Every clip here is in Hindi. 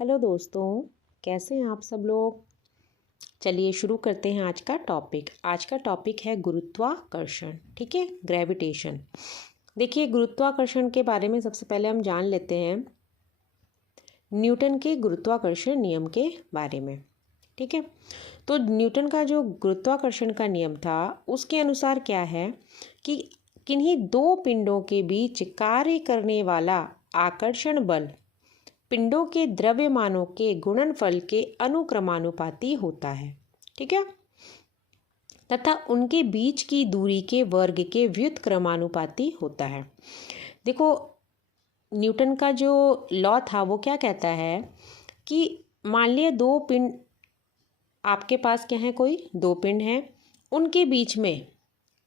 हेलो दोस्तों, कैसे हैं आप सब लोग। चलिए शुरू करते हैं आज का टॉपिक। आज का टॉपिक है गुरुत्वाकर्षण। ठीक है, ग्रेविटेशन। देखिए, गुरुत्वाकर्षण के बारे में सबसे पहले हम जान लेते हैं न्यूटन के गुरुत्वाकर्षण नियम के बारे में। ठीक है, तो न्यूटन का जो गुरुत्वाकर्षण का नियम था उसके अनुसार क्या है कि किन्हीं दो पिंडों के बीच कार्य करने वाला आकर्षण बल पिंडों के द्रव्यमानों के गुणनफल के अनुक्रमानुपाती होता है। ठीक है, तथा उनके बीच की दूरी के वर्ग के व्युत्क्रमानुपाती होता है। देखो, न्यूटन का जो लॉ था वो क्या कहता है कि मान लिया दो पिंड आपके पास क्या है, कोई दो पिंड हैं, उनके बीच में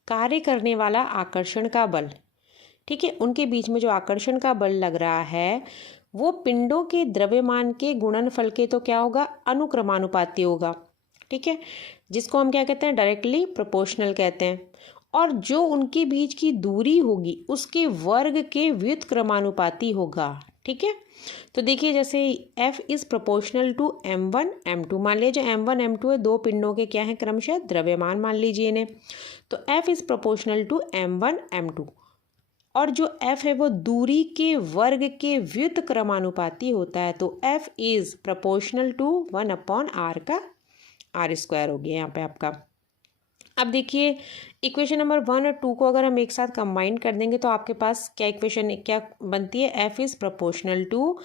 कार्य करने वाला आकर्षण का बल, ठीक है, उनके बीच में जो आकर्षण का बल लग रहा है वो पिंडों के द्रव्यमान के गुणनफल के तो क्या होगा, अनुक्रमानुपाती होगा। ठीक है, जिसको हम क्या कहते हैं, डायरेक्टली प्रोपोर्शनल कहते हैं। और जो उनके बीच की दूरी होगी उसके वर्ग के व्युत्क्रमानुपाती होगा। ठीक है, तो देखिए जैसे F is proportional to M1 M2। मान लीजिए जो M1 M2 है, दो पिंडों के क्या है क्रमशः द्रव्यमान, मान लीजिए इन्हें, तो F is proportional to M1 M2। और जो F है वो दूरी के वर्ग के व्युत्क्रमानुपाती होता है, तो F is proportional to 1/r का r² हो गया यहाँ पे आपका। अब देखिए इक्वेशन नंबर 1 और 2 को अगर हम एक साथ कंबाइन कर देंगे तो आपके पास क्या इक्वेशन क्या बनती है, F is proportional to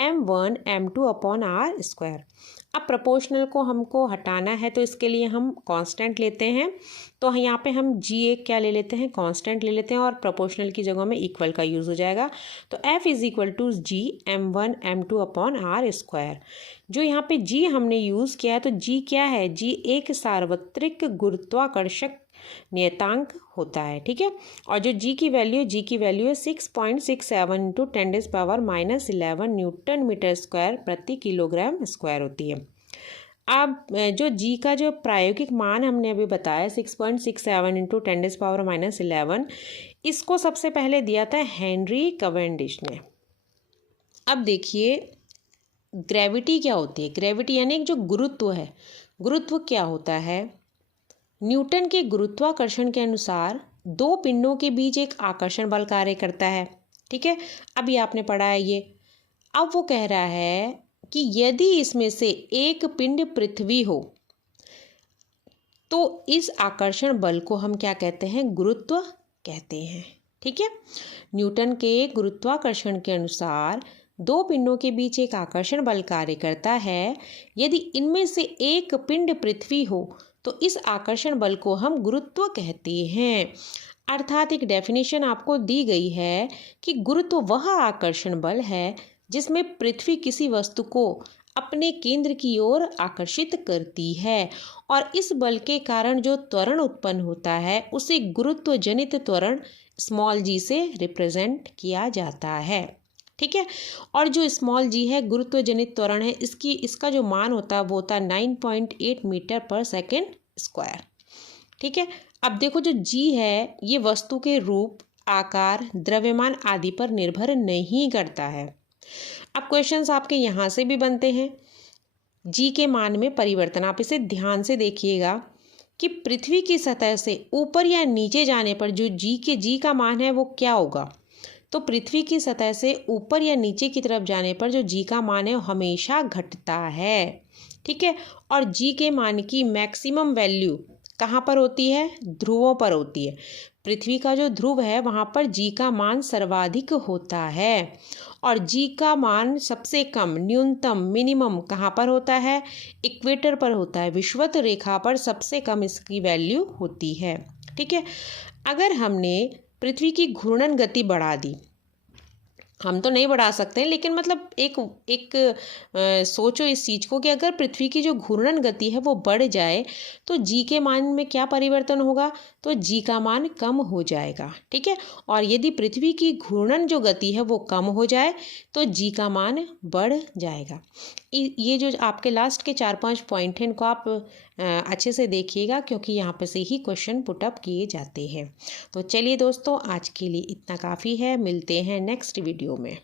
M1 M2/r²। अब प्रोपोर्शनल को हमको हटाना है तो इसके लिए हम कांस्टेंट लेते हैं, तो यहाँ पे हम जी एक क्या ले लेते हैं, कांस्टेंट ले लेते हैं, और प्रोपोर्शनल की जगह में इक्वल का यूज़ हो जाएगा। तो F is equal to G M1 M2/r²। जो यहाँ पे जी हमने यूज़ किया है, तो जी क्या है, जी एक सार्वत्रिक गुरुत्वाकर्षक नियतांक होता है। ठीक है, और जो जी की वैल्यू है 6.67 इंटू 10⁻⁻11 न्यूटन मीटर स्क्वायर प्रति किलोग्राम स्क्वायर होती है। अब जो जी का जो प्रायोगिक मान हमने अभी बताया 6.67 इंटू 10⁻⁻11, इसको सबसे पहले दिया था हेनरी कैवेंडिश ने। अब देखिए ग्रेविटी क्या होती है, ग्रेविटी यानी जो गुरुत्व है, गुरुत्व क्या होता है, न्यूटन के गुरुत्वाकर्षण के अनुसार दो पिंडों के बीच एक आकर्षण बल कार्य करता है। ठीक है, अभी आपने पढ़ा है ये। अब वो कह रहा है कि यदि इसमें से एक पिंड पृथ्वी हो तो इस आकर्षण बल को हम क्या कहते हैं, गुरुत्व कहते हैं। ठीक है, न्यूटन के गुरुत्वाकर्षण के अनुसार दो पिंडों के बीच एक आकर्षण बल कार्य करता है। यदि इनमें से एक पिंड पृथ्वी हो तो इस आकर्षण बल को हम गुरुत्व कहते हैं। अर्थात एक डेफिनेशन आपको दी गई है कि गुरुत्व वह आकर्षण बल है जिसमें पृथ्वी किसी वस्तु को अपने केंद्र की ओर आकर्षित करती है, और इस बल के कारण जो त्वरण उत्पन्न होता है उसे गुरुत्व जनित त्वरण स्मॉल जी से रिप्रेजेंट किया जाता है। ठीक है, और जो स्मॉल जी है गुरुत्व जनित त्वरण है, इसका जो मान होता है वो होता है 9.8 मीटर पर सेकेंड स्क्वायर। ठीक है, अब देखो जो जी है ये वस्तु के रूप, आकार, द्रव्यमान आदि पर निर्भर नहीं करता है। अब क्वेश्चंस आपके यहाँ से भी बनते हैं, जी के मान में परिवर्तन। आप इसे ध्यान से देखिएगा कि पृथ्वी की सतह से ऊपर या नीचे जाने पर जो जी का मान है वो क्या होगा, तो पृथ्वी की सतह से ऊपर या नीचे की तरफ जाने पर जो जी का मान है हमेशा घटता है। ठीक है, और जी के मान की मैक्सिमम वैल्यू कहाँ पर होती है, ध्रुवों पर होती है। पृथ्वी का जो ध्रुव है वहाँ पर जी का मान सर्वाधिक होता है, और जी का मान सबसे कम, न्यूनतम, मिनिमम कहाँ पर होता है, इक्वेटर पर होता है। विषुवत रेखा पर सबसे कम इसकी वैल्यू होती है। ठीक है, अगर हमने पृथ्वी की घूर्णन गति बढ़ा दी, हम तो नहीं बढ़ा सकते हैं, लेकिन मतलब एक सोचो इस चीज़ को कि अगर पृथ्वी की जो घूर्णन गति है वो बढ़ जाए तो जी के मान में क्या परिवर्तन होगा, तो जी का मान कम हो जाएगा। ठीक है, और यदि पृथ्वी की घूर्णन जो गति है वो कम हो जाए तो जी का मान बढ़ जाएगा। ये जो आपके लास्ट के 4-5 पॉइंट हैं इनको आप अच्छे से देखिएगा, क्योंकि यहाँ पे से ही क्वेश्चन पुटअप किए जाते हैं। तो चलिए दोस्तों, आज के लिए इतना काफ़ी है, मिलते हैं नेक्स्ट वीडियो में।